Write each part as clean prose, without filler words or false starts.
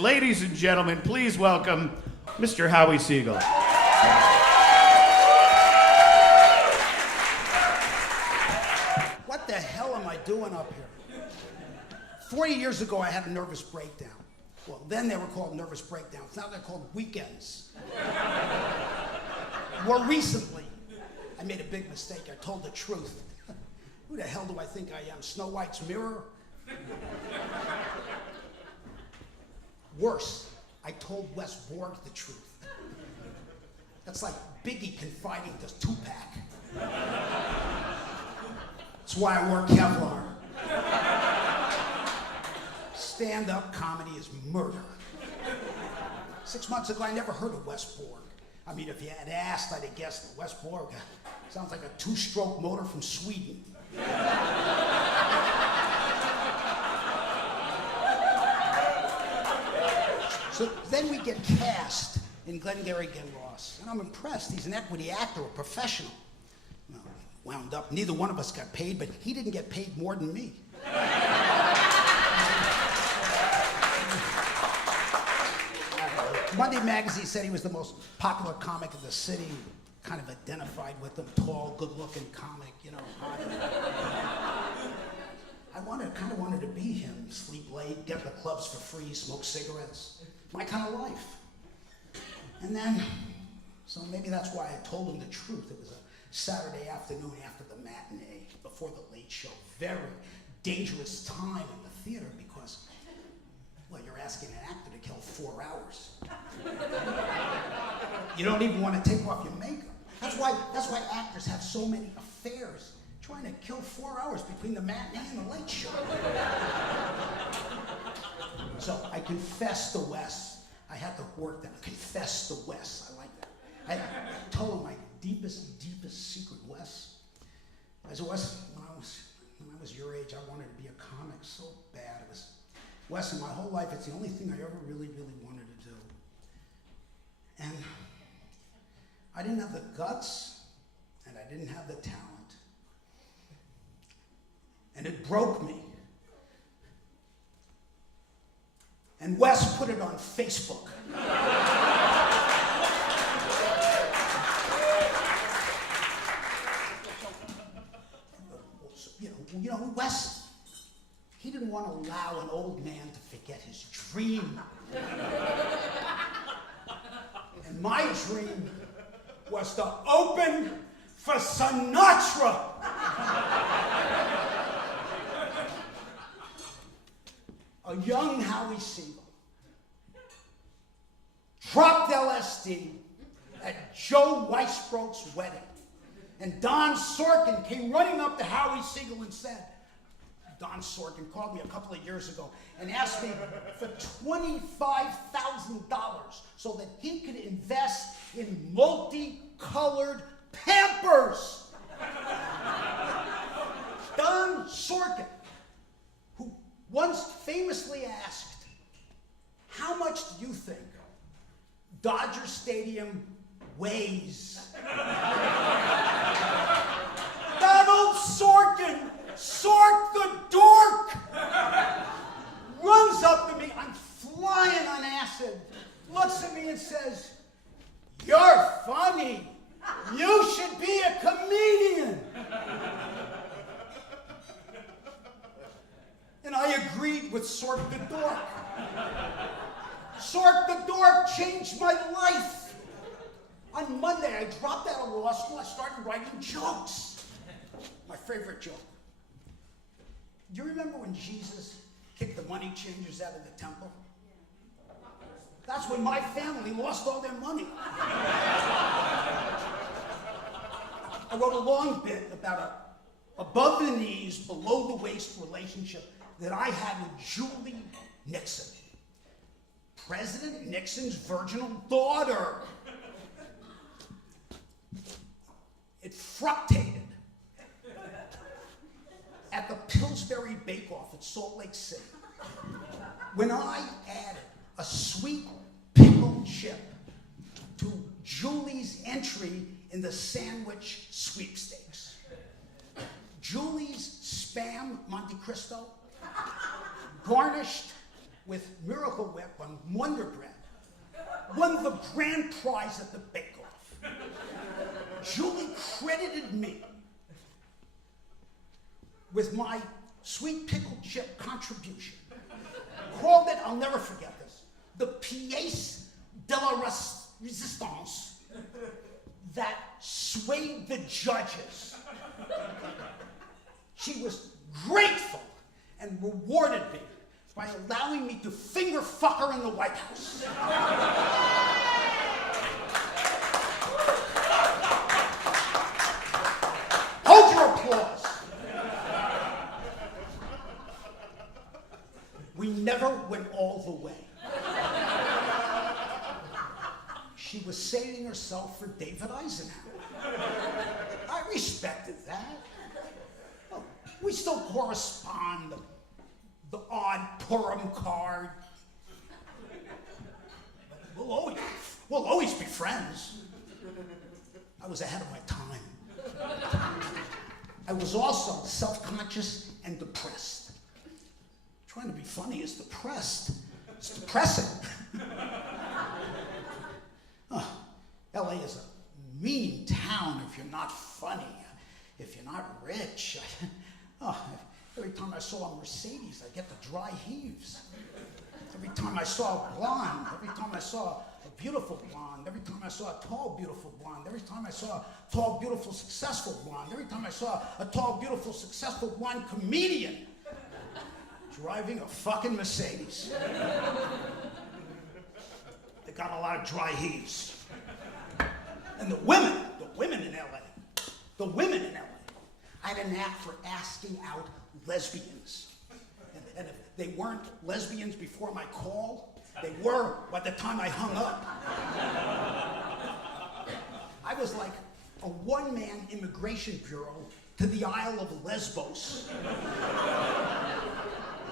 Ladies and gentlemen, please welcome Mr. Howie Siegel. What the hell am I doing up here? 40 years ago, I had a nervous breakdown. Well, then they were called nervous breakdowns. Now they're called weekends. More recently, I made a big mistake. I told the truth. Who the hell do I think I am? Snow White's mirror? Worse, I told Wes Morgan the truth. That's like Biggie confiding to Tupac. That's why I wear Kevlar. Stand-up comedy is murder. 6 months ago, I never heard of Wes Borg. I mean, if you had asked, I'd have guessed that Wes Borg sounds like a two-stroke motor from Sweden. So then we get cast in Glengarry Glen Ross, and I'm impressed. He's an equity actor, a professional. Well, wound up, neither one of us got paid, but he didn't get paid more than me. Monday Magazine said he was the most popular comic in the city. Kind of identified with him, tall, good-looking comic, you know, hot. I kind of wanted to be him, sleep late, get to the clubs for free, smoke cigarettes. My kind of life. And then, so maybe that's why I told him the truth. It was a Saturday afternoon after the matinee, before the late show. Very dangerous time in the theater because, well, you're asking an actor to kill 4 hours. You don't even want to take off your makeup. That's why actors have so many affairs, trying to kill 4 hours between the matinee and the late show. So I confessed to Wes. I had to work that. Confess to Wes. I like that. I told him my deepest secret, Wes. I said, Wes, when I was your age, I wanted to be a comic so bad. It was, Wes, in my whole life, it's the only thing I ever really wanted to do. And I didn't have the guts, and I didn't have the talent. And it broke me. And Wes put it on Facebook. You know, Wes, he didn't want to allow an old man to forget his dream. And my dream was to open for Sinatra. A young Howie Siegel dropped LSD at Joe Weisbrot's wedding. And Don Sorkin came running up to Howie Siegel and said, Don Sorkin called me a couple of years ago and asked me for $25,000 so that he could invest in multicolored Pampers. Don Sorkin, who once famously asked, how much do you think Dodger Stadium weighs? Donald Sorkin, Sork the Dork, runs up to me, I'm flying on acid, looks at me and says, you're funny. You should be a comedian. And I agreed with Sork the Dork. Sork the Dork changed my life. On Monday, I dropped out of law school. I started writing jokes. My favorite joke. Do you remember when Jesus kicked the money changers out of the temple? That's when my family lost all their money. I wrote a long bit about a above the knees, below the waist relationship that I had with Julie Nixon, President Nixon's virginal daughter. It fructated at the Pillsbury Bake Off at Salt Lake City when I added a sweet pickled chip to Julie's entry in the sandwich sweepstakes. Julie's Spam Monte Cristo, garnished with Miracle Whip on Wonder Bread, won the grand prize at the bake-off. Julie credited me with my sweet pickled chip contribution. Called it, I'll never forget this, the pièce de la résistance that swayed the judges. She was grateful and rewarded me by allowing me to finger fuck her in the White House. Hold your applause. We never went all the way. She was saving herself for David Eisenhower. I respected that. Well, we still correspond, the odd Purim card. We'll always be friends. I was ahead of my time. I was also self-conscious and depressed. Trying to be funny is depressed. It's depressing. LA is a mean town if you're not funny, if you're not rich. Every time I saw a Mercedes, I get the dry heaves. Every time I saw a blonde, every time I saw a beautiful blonde, every time I saw a tall, beautiful blonde, every time I saw a tall, beautiful, successful blonde, every time I saw a tall, beautiful, successful blonde comedian driving a fucking Mercedes. They got a lot of dry heaves. And the women in LA, I had a knack for asking out lesbians. And if they weren't lesbians before my call, they were by the time I hung up. I was like a one-man immigration bureau to the Isle of Lesbos.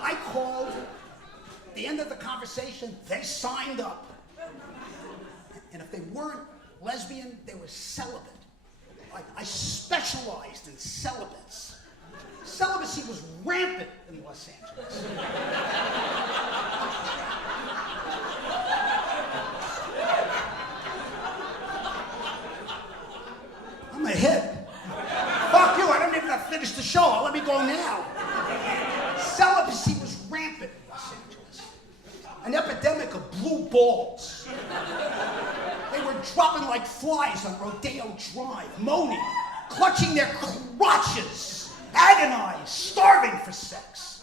I called, at the end of the conversation, they signed up. And if they weren't lesbian, they were celibate. I specialized in celibates. Celibacy was rampant in Los Angeles. I'm ahead. Fuck you, I don't even have to finish the show. Let me go now. Celibacy was rampant in Los Angeles. An epidemic of blue balls. They were dropping like flies on Rodeo Drive, moaning, clutching their crotches, agonized, starving for sex.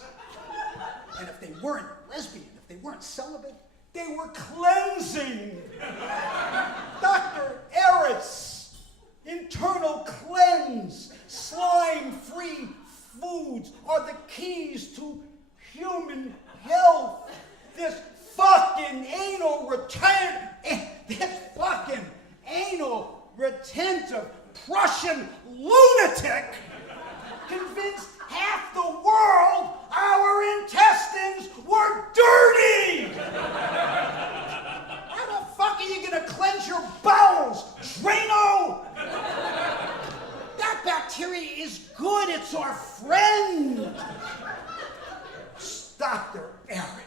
And if they weren't lesbian, if they weren't celibate, they were cleansing. Dr. Eris, internal cleanse, slime-free foods are the keys to human health. This fucking anal retentive Prussian lunatic convinced half the world our intestines were dirty. How the fuck are you gonna cleanse your bowels, Drano? That bacteria is good, it's our friend. Dr. Eric,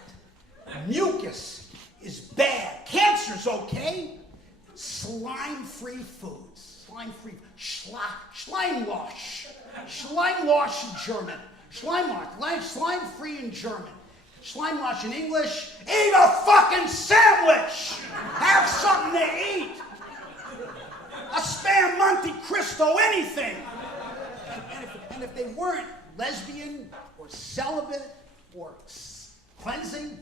mucus is bad. Cancer's okay. Slime-free foods. Slime-free. Schleimlosh. Schleimlosh in German. Schleimlosh. Slime-free in German. Schleimlosh in English. Eat a fucking sandwich. Have something to eat. A Spam Monte Cristo, anything. And if they weren't lesbian or celibate or cleansing,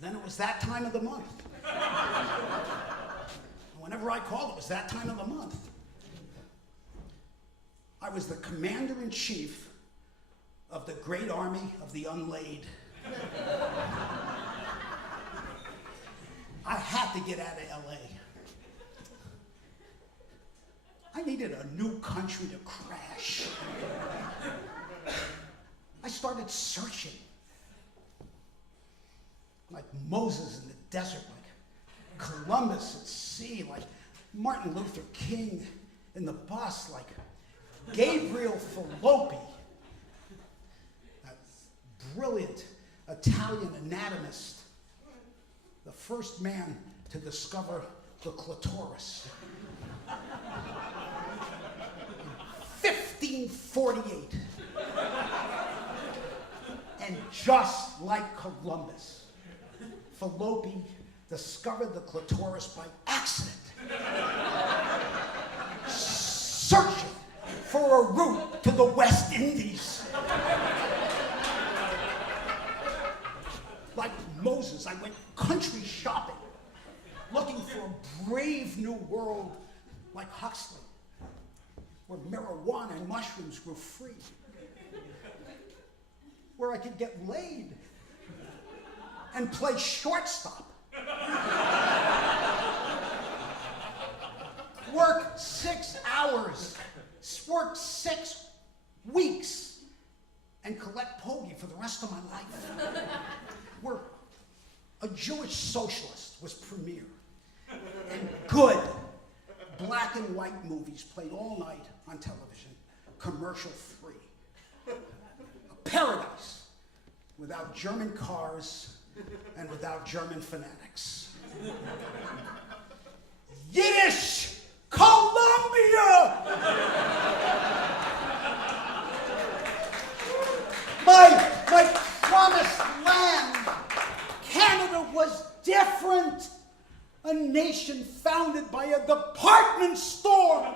then it was that time of the month. Whenever I called, it was that time of the month. I was the commander-in-chief of the great army of the unlaid. I had to get out of LA. I needed a new country to crash. I started searching. Like Moses in the desert, like Columbus at sea, like Martin Luther King in the bus, like Gabriel Phillips, that brilliant Italian anatomist, the first man to discover the clitoris. 1548. And just like Columbus, Fallopi discovered the clitoris by accident, searching for a route to the West Indies. Like Moses, I went country shopping, looking for a brave new world like Huxley, where marijuana and mushrooms grew free, where I could get laid and play shortstop. Work 6 hours, work 6 weeks, and collect pogie for the rest of my life. Where a Jewish socialist was premiere, and good black and white movies played all night on television, commercial free. A paradise without German cars and without German fanatics. Yiddish Columbia! My promised land. Canada was different. A nation founded by a department store.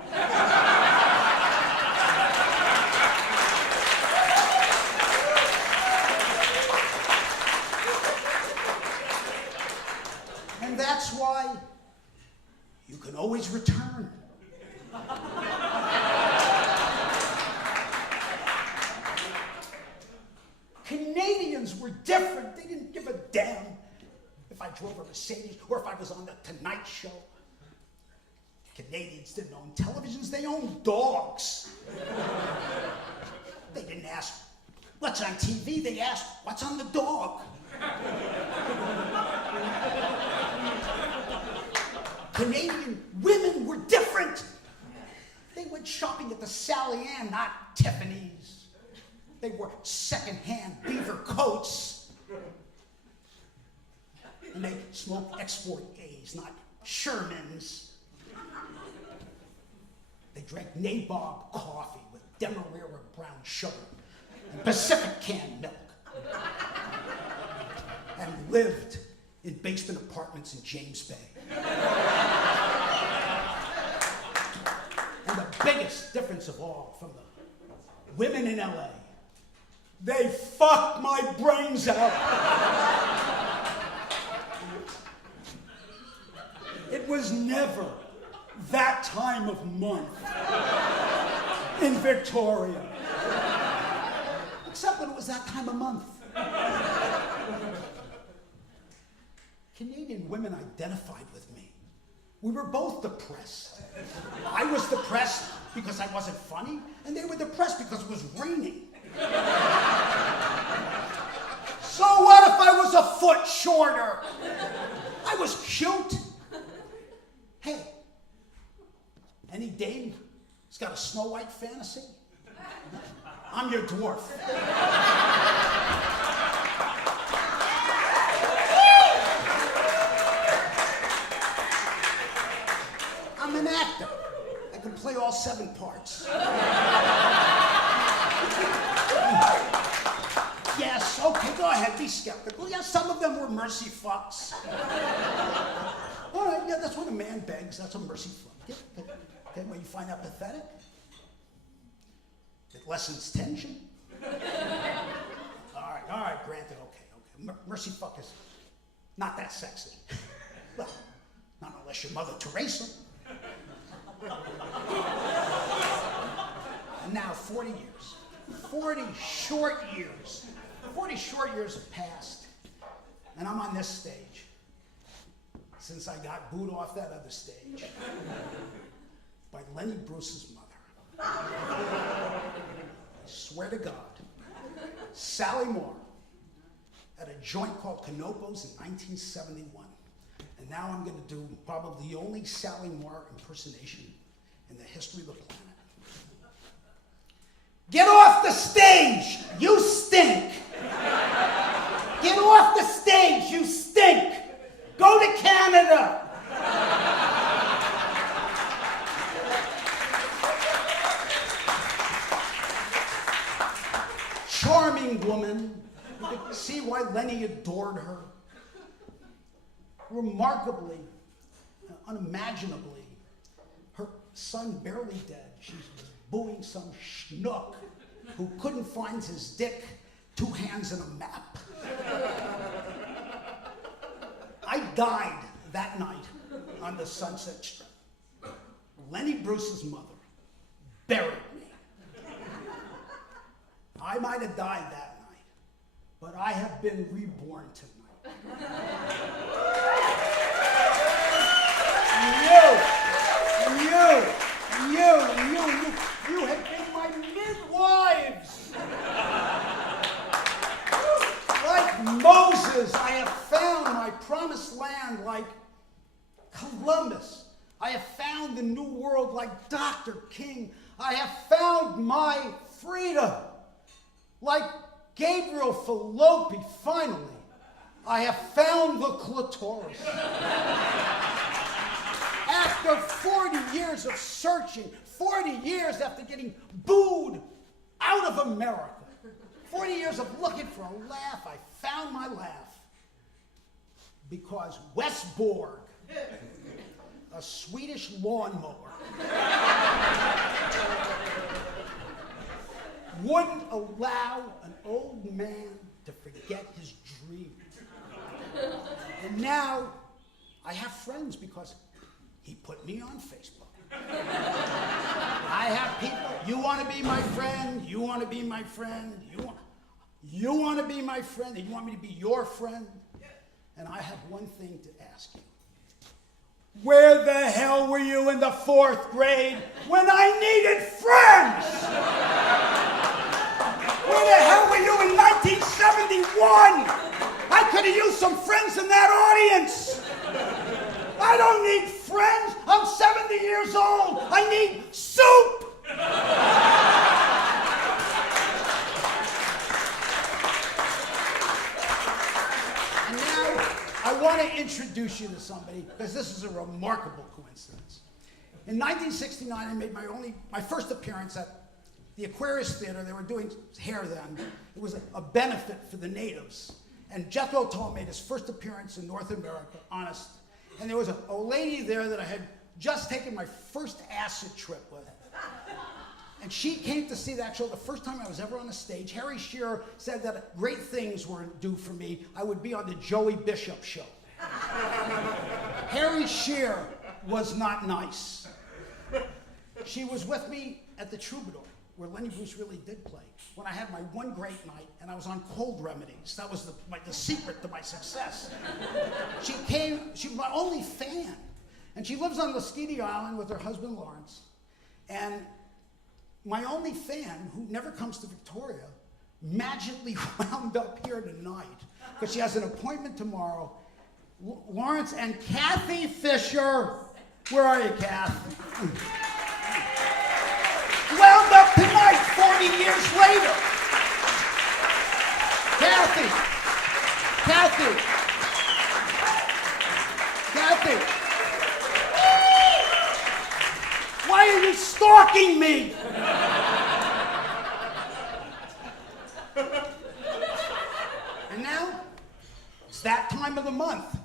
And that's why you can always return. Canadians were different. They didn't give a damn if I drove a Mercedes or if I was on the Tonight Show. Canadians didn't own televisions, they owned dogs. They didn't ask, what's on TV? They asked, what's on the dog? Canadian women were different. They went shopping at the Sally Ann, not Tiffany's. They wore second-hand beaver coats. And they smoked export A's, not Shermans. They drank Nabob coffee with Demerara brown sugar and Pacific canned milk. And lived in basement apartments in James Bay. And the biggest difference of all from the women in LA, they fucked my brains out. It was never that time of month in Victoria. Except when it was that time of month. Canadian women identified with me. We were both depressed. I was depressed because I wasn't funny, and they were depressed because it was raining. So what if I was a foot shorter? I was cute. Hey, any dame who's got a Snow White fantasy? I'm your dwarf. I'm an actor. I can play all 7 parts. Yes, okay, go ahead, be skeptical. Yeah, some of them were mercy fucks. All right, yeah, that's when a man begs. That's a mercy fuck. Yeah, okay, when you find that pathetic, it lessens tension. All right, granted, okay. Mercy fuck is not that sexy. Well, not unless you're Mother Teresa. And now 40 years. 40 short years. 40 short years have passed, and I'm on this stage. Since I got booed off that other stage by Lenny Bruce's mother. I swear to God, Sally Moore at a joint called Canopo's in 1971. And now I'm going to do probably the only Sally Moore impersonation in the history of the planet. Get off the stage! You stink! Get Get off the stage, you stink! Go to Canada! Charming woman. You could see why Lenny adored her. Remarkably, unimaginably, her son barely dead. She's booing some schnook who couldn't find his dick, 2 hands and a map. I died that night on the Sunset Strip. Lenny Bruce's mother buried me. I might have died that night, but I have been reborn tonight. You have been my midwives. Like Moses, I have found my promised land. Like Columbus, I have found the new world. Like Dr. King, I have found my freedom. Like Gabriel Fallopi, finally, I have found the clitoris. After 40 years of searching, 40 years after getting booed out of America, 40 years of looking for a laugh, I found my laugh. Because Wes Borg, a Swedish lawnmower, wouldn't allow an old man to forget his dream. And now I have friends because he put me on Facebook. I have people, you want to be my friend, you want to be my friend, you want to be my friend, and you want me to be your friend? And I have one thing to ask you. Where the hell were you in the 4th grade when I needed friends? Where the hell were you in 1971? I could have used some friends in that audience. I don't need friends. I'm 70 years old. I need soup. And now I want to introduce you to somebody because this is a remarkable coincidence. In 1969, I made my first appearance at the Aquarius Theater. They were doing hair then. It was a benefit for the natives. And Jethro Tull made his first appearance in North America, honest. And there was a lady there that I had just taken my first acid trip with. And she came to see that show the first time I was ever on a stage. Harry Shearer said that great things were due for me. I would be on the Joey Bishop show. Harry Shearer was not nice. She was with me at the Troubadour, where Lenny Bruce really did play, when I had my one great night and I was on cold remedies. That was the secret to my success. She was my only fan. And she lives on Lasqueti Island with her husband, Lawrence. And my only fan, who never comes to Victoria, magically wound up here tonight because she has an appointment tomorrow. Lawrence and Kathy Fisher. Where are you, Kathy? Wound up tonight, 40 years later. Kathy. Why are you stalking me? And now, it's that time of the month.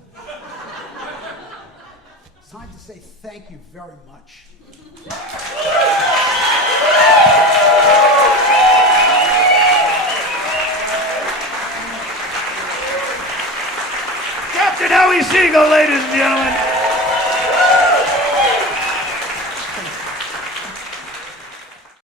It's time to say thank you very much. Captain Howie Siegel, ladies and gentlemen.